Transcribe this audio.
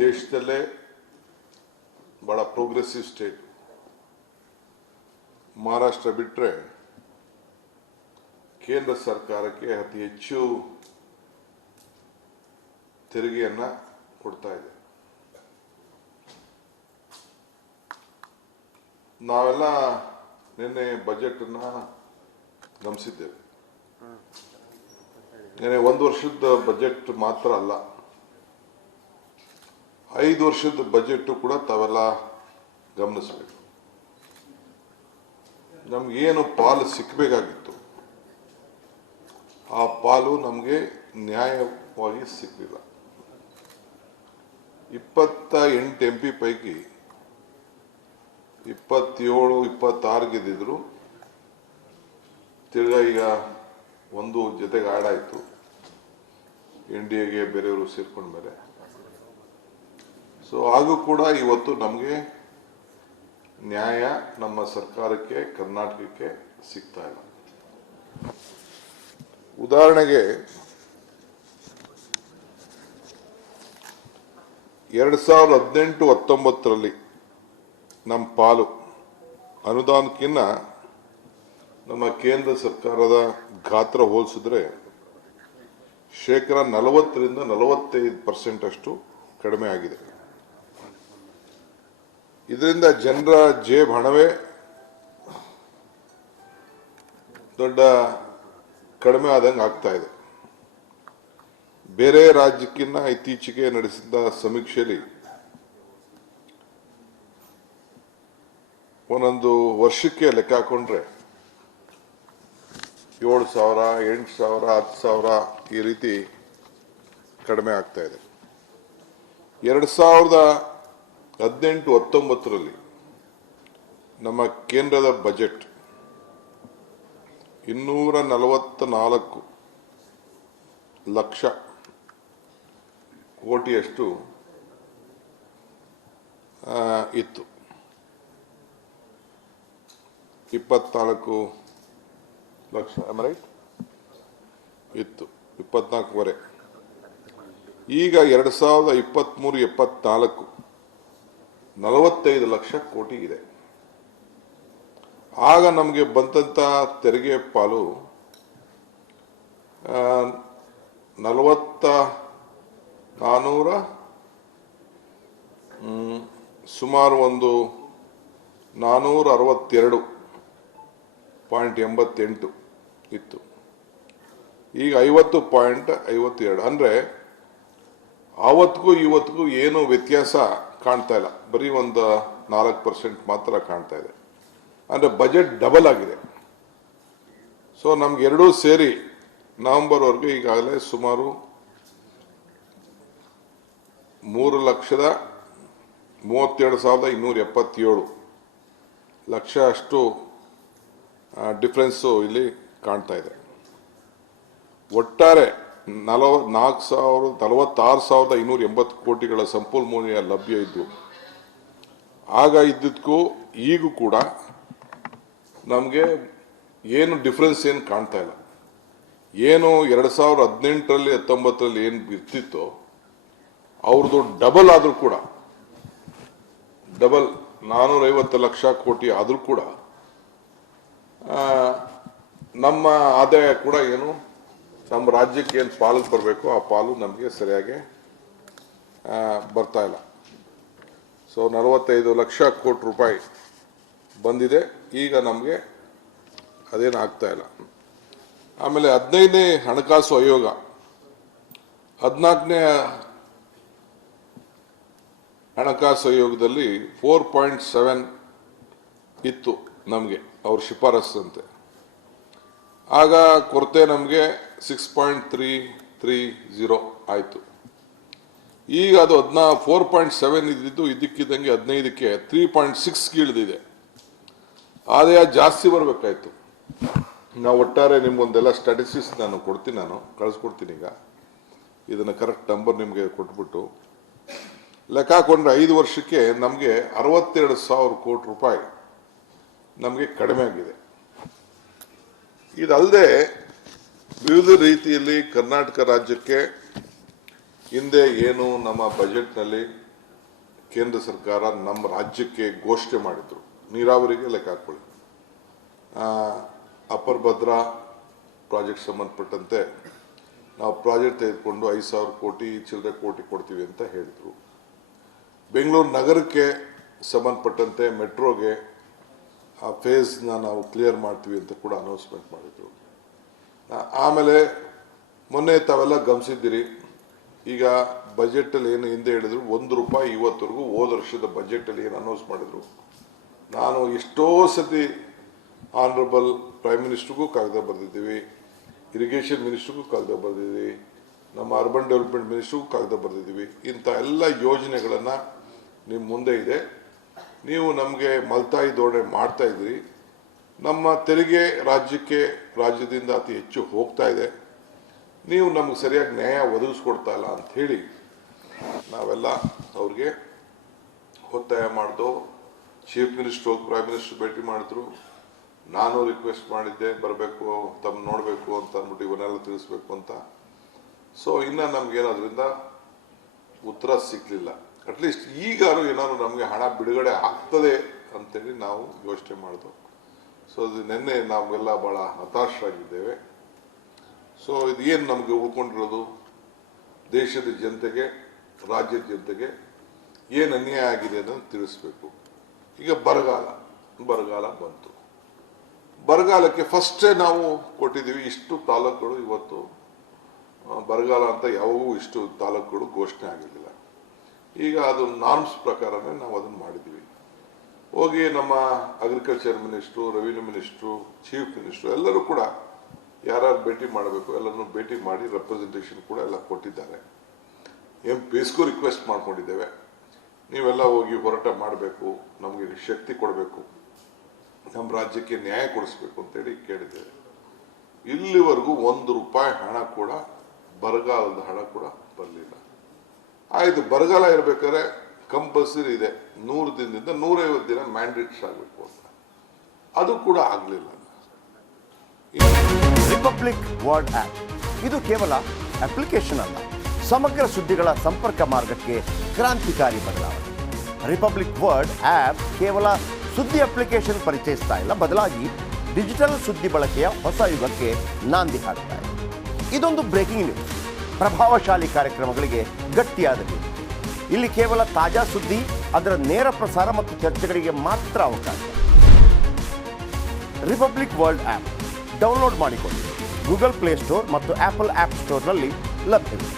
ದೇಶದಲ್ಲೇ ಬಹಳ progressive state. Maharashtra ಬಿಟ್ಟರೆ ಕೇಂದ್ರ ಸರ್ಕಾರಕ್ಕೆ ಅತಿ ಹೆಚ್ಚು ತೆರಿಗೆಯನ್ನು ಕೊಡ್ತಾ ಇದೆ. ನಾವೆಲ್ಲ ನಿನ್ನೆ ಬಜೆಟ್ ಅನ್ನ ಗಮನಿಸಿದ್ದೇವೆ. ನಿನ್ನೆ 1 ವರ್ಷದ ಬಜೆಟ್ ಮಾತ್ರ ಅಲ್ಲ, 5 ವರ್ಷದ ಬಜೆಟ್ ಕೂಡ ತಾವೆಲ್ಲ ಗಮನಿಸಬೇಕು. ನಮ್ಗೇನು ಪಾಲು ಸಿಕ್ಕಬೇಕಾಗಿತ್ತು ಆ ಪಾಲು ನಮಗೆ ನ್ಯಾಯವಾಗಿ ಸಿಕ್ಕಲಿಲ್ಲ. 28 MP ಪೈಕಿ 27, 26 ಗೆದ್ದಿದ್ರು. ತಿರ್ಗಾ ಈಗ ಒಂದು ಜೊತೆಗೆ ಆಡಾಯಿತು, NDAಗೆ ಬೇರೆಯವರು ಸೇರ್ಕೊಂಡ ಮೇಲೆ. ಸೊ ಹಾಗೂ ಕೂಡ ಇವತ್ತು ನಮಗೆ ನ್ಯಾಯ ನಮ್ಮ ಸರ್ಕಾರಕ್ಕೆ, ಕರ್ನಾಟಕಕ್ಕೆ ಸಿಗ್ತಾ ಇಲ್ಲ. ಉದಾಹರಣೆಗೆ 2018-19ರಲ್ಲಿ ನಮ್ಮ ಪಾಲು ಅನುದಾನಕ್ಕಿಂತ ನಮ್ಮ ಕೇಂದ್ರ ಸರ್ಕಾರದ ಗಾತ್ರ ಹೋಲಿಸಿದ್ರೆ 40% 45% ಅಷ್ಟು ಕಡಿಮೆ ಆಗಿದೆ. ಇದರಿಂದ ಜನರ ಜೇಬ್ ಹಣವೇ ದೊಡ್ಡ ಕಡಿಮೆ ಆದಂಗೆ ಆಗ್ತಾ ಇದೆ. ಬೇರೆ ರಾಜ್ಯಕ್ಕಿಂತ ಇತ್ತೀಚೆಗೆ ನಡೆಸಿದ ಸಮೀಕ್ಷೆಯಲ್ಲಿ ಒಂದೊಂದು ವರ್ಷಕ್ಕೆ ಲೆಕ್ಕ ಹಾಕೊಂಡ್ರೆ 7,000, 8,000, 10,000 ಈ ರೀತಿ ಕಡಿಮೆ ಆಗ್ತಾ ಇದೆ. 2018-19ರಲ್ಲಿ ನಮ್ಮ ಕೇಂದ್ರದ ಬಜೆಟ್ 244 ಲಕ್ಷ ಕೋಟಿಯಷ್ಟು ಇತ್ತು. 24 ಲಕ್ಷ ರೈಟ್ ಇತ್ತು, 24.5. ಈಗ 2023-24 45 ಲಕ್ಷ ಕೋಟಿ ಇದೆ. ಆಗ ನಮಗೆ ಬಂದಂತ ತೆರಿಗೆ ಪಾಲು 400 ಸುಮಾರು ಒಂದು 462.88 ಇತ್ತು. ಈಗ 50.52. ಅಂದ್ರೆ ಆವತ್ತಿಗೂ ಇವತ್ತಿಗೂ ಏನು ವ್ಯತ್ಯಾಸ ಕಾಣ್ತಾ ಇಲ್ಲ, ಬರೀ ಒಂದು 4% ಮಾತ್ರ ಕಾಣ್ತಾ ಇದೆ. ಅಂದ್ರೆ ಬಜೆಟ್ ಡಬಲ್ ಆಗಿದೆ. ಸೊ ನಮ್ಗೆ ಎರಡೂ ಸೇರಿ ನವೆಂಬರ್ವರೆಗೂ ಈಗಾಗಲೇ ಸುಮಾರು 3,37,277 ಲಕ್ಷ ಅಷ್ಟು ಡಿಫ್ರೆನ್ಸು ಇಲ್ಲಿ ಕಾಣ್ತಾ ಇದೆ. ಒಟ್ಟಾರೆ 46,580 ಕೋಟಿಗಳ ಸಂಪನ್ಮೂಲ ಲಭ್ಯ ಇದ್ದು, ಆಗ ಇದ್ದಕ್ಕೂ ಈಗೂ ಕೂಡ ನಮಗೆ ಏನು ಡಿಫ್ರೆನ್ಸ್ ಏನು ಕಾಣ್ತಾ ಇಲ್ಲ. ಏನು 2018ರಲ್ಲಿ 19ರಲ್ಲಿ ಏನು ಇರ್ತಿತ್ತೋ ಅವ್ರದ್ದು ಡಬಲ್ ಆದರೂ ಕೂಡ, ಡಬಲ್ 450 ಲಕ್ಷ ಕೋಟಿ ಆದರೂ ಕೂಡ ನಮ್ಮ ಆದಾಯ ಕೂಡ ಏನು ನಮ್ಮ ರಾಜ್ಯಕ್ಕೆ ಏನು ಪಾಲು ಬರಬೇಕು ಆ ಪಾಲು ನಮಗೆ ಸರಿಯಾಗಿ ಬರ್ತಾ ಇಲ್ಲ. ಸೊ 45 ಲಕ್ಷ ಕೋಟಿ ರೂಪಾಯಿ ಬಂದಿದೆ, ಈಗ ನಮಗೆ ಅದೇನು ಆಗ್ತಾ ಇಲ್ಲ. ಆಮೇಲೆ 15ನೇ ಹಣಕಾಸು ಆಯೋಗ 14ನೇ ಹಣಕಾಸು ಆಯೋಗದಲ್ಲಿ 4.7 ಇತ್ತು ನಮಗೆ, ಅವ್ರ ಶಿಫಾರಸ್ಸಂತೆ. ಆಗ ಕೊರತೆ ನಮಗೆ 6.330 ಆಯಿತು. ಈಗ ಅದು 4.7 ಇದ್ದಿದ್ದು ಇದಕ್ಕಿದ್ದಂಗೆ 15ಕ್ಕೆ 3.6 ಇಳಿದಿದೆ. ಆದಾಯ ಜಾಸ್ತಿ ಬರಬೇಕಾಯ್ತು. ನಾವು ಒಟ್ಟಾರೆ ನಿಮ್ಗೊಂದೆಲ್ಲ ಸ್ಟ್ಯಾಟಿಸ್ಟಿಕ್ಸ್ ನಾನು ಕೊಡ್ತೀನಿ, ಕಳಿಸ್ಕೊಡ್ತೀನಿ. ಈಗ ಇದನ್ನು ಕರೆಕ್ಟ್ ನಂಬರ್ ನಿಮಗೆ ಕೊಟ್ಬಿಟ್ಟು ಲೆಕ್ಕ ಹಾಕೊಂಡ್ರೆ 5 ವರ್ಷಕ್ಕೆ ನಮಗೆ 62,000 ಕೋಟಿ ರೂಪಾಯಿ ನಮಗೆ ಕಡಿಮೆ ಆಗಿದೆ. ಇದಲ್ಲದೆ ವಿವಿಧ ರೀತಿಯಲ್ಲಿ ಕರ್ನಾಟಕ ರಾಜ್ಯಕ್ಕೆ ಹಿಂದೆ ಏನು ನಮ್ಮ ಬಜೆಟ್ನಲ್ಲಿ ಕೇಂದ್ರ ಸರ್ಕಾರ ನಮ್ಮ ರಾಜ್ಯಕ್ಕೆ ಘೋಷಣೆ ಮಾಡಿದ್ರು. ನೀರಾವರಿಗೆ ಲೆಕ್ಕ ಹಾಕೊಳ್ಳಿ. ಅಪ್ಪರ್ ಭದ್ರಾ ಪ್ರಾಜೆಕ್ಟ್ ಸಂಬಂಧಪಟ್ಟಂತೆ ನಾವು ಪ್ರಾಜೆಕ್ಟ್ ತೆಗೆದುಕೊಂಡು 5,000 ಕೋಟಿ ಚಿಲ್ಲರೆ ಕೋಟಿ ಕೊಡ್ತೀವಿ ಅಂತ ಹೇಳಿದರು. ಬೆಂಗಳೂರು ನಗರಕ್ಕೆ ಸಂಬಂಧಪಟ್ಟಂತೆ ಮೆಟ್ರೋಗೆ ಆ ಫೇಸ್ನ ನಾವು ಕ್ಲಿಯರ್ ಮಾಡ್ತೀವಿ ಅಂತ ಕೂಡ ಅನೌನ್ಸ್ಮೆಂಟ್ ಮಾಡಿದರು. ಆಮೇಲೆ ಮೊನ್ನೆ ತಾವೆಲ್ಲ ಗಮನಿಸಿದ್ದೀರಿ, ಈಗ ಬಜೆಟಲ್ಲಿ ಏನು ಹಿಂದೆ ಹೇಳಿದ್ರು, ₹1 ಇವತ್ತರೆಗೂ ಹೋದ ವರ್ಷದ ಬಜೆಟಲ್ಲಿ ಏನು ಅನೌನ್ಸ್ ಮಾಡಿದರು. ನಾನು ಎಷ್ಟೋ ಸತಿ ಆನರಬಲ್ ಪ್ರೈಮ್ ಮಿನಿಸ್ಟ್ರಿಗೂ ಕಾಗದ ಬರೆದಿದ್ದೀವಿ, ಇರಿಗೇಷನ್ ಮಿನಿಸ್ಟ್ರಿಗೂ ಕಾಗದ ಬರೆದಿದ್ದೀವಿ, ನಮ್ಮ ಅರ್ಬನ್ ಡೆವಲಪ್ಮೆಂಟ್ ಮಿನಿಸ್ಟ್ರಿಗೂ ಕಾಗದ ಬರೆದಿದ್ದೀವಿ. ಇಂಥ ಎಲ್ಲ ಯೋಜನೆಗಳನ್ನು ನಿಮ್ಮ ಮುಂದೆ ಇದೆ. ನೀವು ನಮಗೆ ಮಲ್ತಾಯಿ ಧೋರಣೆ ಮಾಡ್ತಾ ಇದ್ದೀರಿ. ನಮ್ಮ ತೆರಿಗೆ ರಾಜ್ಯದಿಂದ ಅತಿ ಹೆಚ್ಚು ಹೋಗ್ತಾ ಇದೆ. ನೀವು ನಮಗೆ ಸರಿಯಾಗಿ ನ್ಯಾಯ ಒದಗಿಸ್ಕೊಡ್ತಾ ಇಲ್ಲ ಅಂಥೇಳಿ ನಾವೆಲ್ಲ ಅವ್ರಿಗೆ ಒತ್ತಾಯ ಮಾಡ್ದೋ. ಚೀಫ್ ಮಿನಿಸ್ಟರ್ ಹೋಗಿ ಪ್ರೈಮ್ ಮಿನಿಸ್ಟರ್ ಭೇಟಿ ಮಾಡಿದ್ರು. ನಾನು ರಿಕ್ವೆಸ್ಟ್ ಮಾಡಿದ್ದೆ, ಬರಬೇಕು, ತಮ್ಮ ನೋಡಬೇಕು ಅಂತ ಅಂದ್ಬಿಟ್ಟು ಇವನ್ನೆಲ್ಲ ತಿಳಿಸ್ಬೇಕು ಅಂತ. ಸೊ ಇನ್ನು ನಮಗೇನೋದ್ರಿಂದ ಉತ್ತರ ಸಿಕ್ಕಲಿಲ್ಲ. ಅಟ್ಲೀಸ್ಟ್ ಈಗಾರು ಏನಾದ್ರು ನಮಗೆ ಹಣ ಬಿಡುಗಡೆ ಆಗ್ತದೆ ಅಂತೇಳಿ ನಾವು ಯೋಚನೆ ಮಾಡಿದ್ವು. ಸೊ ಅದು ನಿನ್ನೆ ನಾವೆಲ್ಲ ಭಾಳ ಹತಾಶರಾಗಿದ್ದೇವೆ. ಸೊ ಇದು ಏನು ನಮಗೆ ಉಳ್ಕೊಂಡಿರೋದು, ದೇಶದ ಜನತೆಗೆ, ರಾಜ್ಯದ ಜನತೆಗೆ ಏನು ಅನ್ಯಾಯ ಆಗಿದೆ ಅನ್ನೋದು ತಿಳಿಸ್ಬೇಕು. ಈಗ ಬರಗಾಲ ಬಂತು. ಬರಗಾಲಕ್ಕೆ ಫಸ್ಟೇ ನಾವು ಕೊಟ್ಟಿದ್ದೀವಿ. ಇಷ್ಟು ತಾಲೂಕುಗಳು ಇವತ್ತು ಬರಗಾಲ ಅಂತ ಯಾವಾಗೂ ಇಷ್ಟು ತಾಲೂಕುಗಳು ಘೋಷಣೆ ಆಗಿರಲಿಲ್ಲ. ಈಗ ಅದು ನಾರ್ಮ್ಸ್ ಪ್ರಕಾರನೇ ನಾವು ಅದನ್ನು ಮಾಡಿದ್ದೀವಿ. ಹೋಗಿ ನಮ್ಮ agriculture minister, revenue minister, chief minister ಎಲ್ಲರೂ ಕೂಡ ಯಾರ್ಯಾರು ಭೇಟಿ ಮಾಡಬೇಕು ಎಲ್ಲರನ್ನೂ ಭೇಟಿ ಮಾಡಿ ರೆಪ್ರೆಸೆಂಟೇಷನ್ ಕೂಡ ಎಲ್ಲ ಕೊಟ್ಟಿದ್ದಾರೆ. MP-ಸ್ಗೂ ರಿಕ್ವೆಸ್ಟ್ ಮಾಡ್ಕೊಂಡಿದ್ದೇವೆ, ನೀವೆಲ್ಲ ಹೋಗಿ ಹೋರಾಟ ಮಾಡಬೇಕು, ನಮಗೆ ಶಕ್ತಿ ಕೊಡಬೇಕು, ನಮ್ಮ ರಾಜ್ಯಕ್ಕೆ ನ್ಯಾಯ ಕೊಡಿಸ್ಬೇಕು ಅಂತೇಳಿ ಕೇಳಿದ್ದೇವೆ. ಇಲ್ಲಿವರೆಗೂ ₹1 ಹಣ ಕೂಡ, ಬರಗಾಲದ ಹಣ ಕೂಡ ಬರಲಿಲ್ಲ. ಆಯಿತು, ಬರಗಾಲ ಇರಬೇಕಾದ್ರೆ ಕಂಪಲ್ಸರಿ ಇದೆ 100 ದಿನದಿಂದ 150 ದಿನ ಮ್ಯಾಂಡೇಟ್ಸ್ ಆಗಬೇಕು ಅಂತ. ಅದು ಕೂಡ ಆಗಲಿಲ್ಲ. ರಿಪಬ್ಲಿಕ್ ವರ್ಡ್ ಆ್ಯಪ್ ಇದು ಕೇವಲ ಅಪ್ಲಿಕೇಶನ್ ಅಲ್ಲ, ಸಮಗ್ರ ಸುದ್ದಿಗಳ ಸಂಪರ್ಕ ಮಾರ್ಗಕ್ಕೆ ಕ್ರಾಂತಿಕಾರಿ ಬದಲಾವಣೆ. ರಿಪಬ್ಲಿಕ್ ವರ್ಡ್ ಆ್ಯಪ್ ಕೇವಲ ಸುದ್ದಿ ಅಪ್ಲಿಕೇಶನ್ ಪರಿಚಯಿಸ್ತಾ ಇಲ್ಲ, ಬದಲಾಗಿ ಡಿಜಿಟಲ್ ಸುದ್ದಿ ಬಳಕೆಯ ಹೊಸ ಯುಗಕ್ಕೆ ನಾಂದಿ ಹಾಡ್ತಾ ಇದೆ. ಇದೊಂದು ಬ್ರೇಕಿಂಗ್ ನ್ಯೂಸ್, ಪ್ರಭಾವಶಾಲಿ ಕಾರ್ಯಕ್ರಮಗಳಿಗೆ ಗಟ್ಟಿಯಾದ ನ್ಯೂಸ್. ಇಲ್ಲಿ ಕೇವಲ ತಾಜಾ ಸುದ್ದಿ, ಅದರ ನೇರ ಪ್ರಸಾರ ಮತ್ತು ಚರ್ಚೆಗಳಿಗೆ ಮಾತ್ರ ಅವಕಾಶ. ರಿಪಬ್ಲಿಕ್ ವರ್ಲ್ಡ್ ಆ್ಯಪ್ ಡೌನ್ಲೋಡ್ ಮಾಡಿಕೊಳ್ಳಿ. ಗೂಗಲ್ ಪ್ಲೇಸ್ಟೋರ್ ಮತ್ತು ಆಪಲ್ ಆ್ಯಪ್ ಸ್ಟೋರ್ನಲ್ಲಿ ಲಭ್ಯವಿದೆ.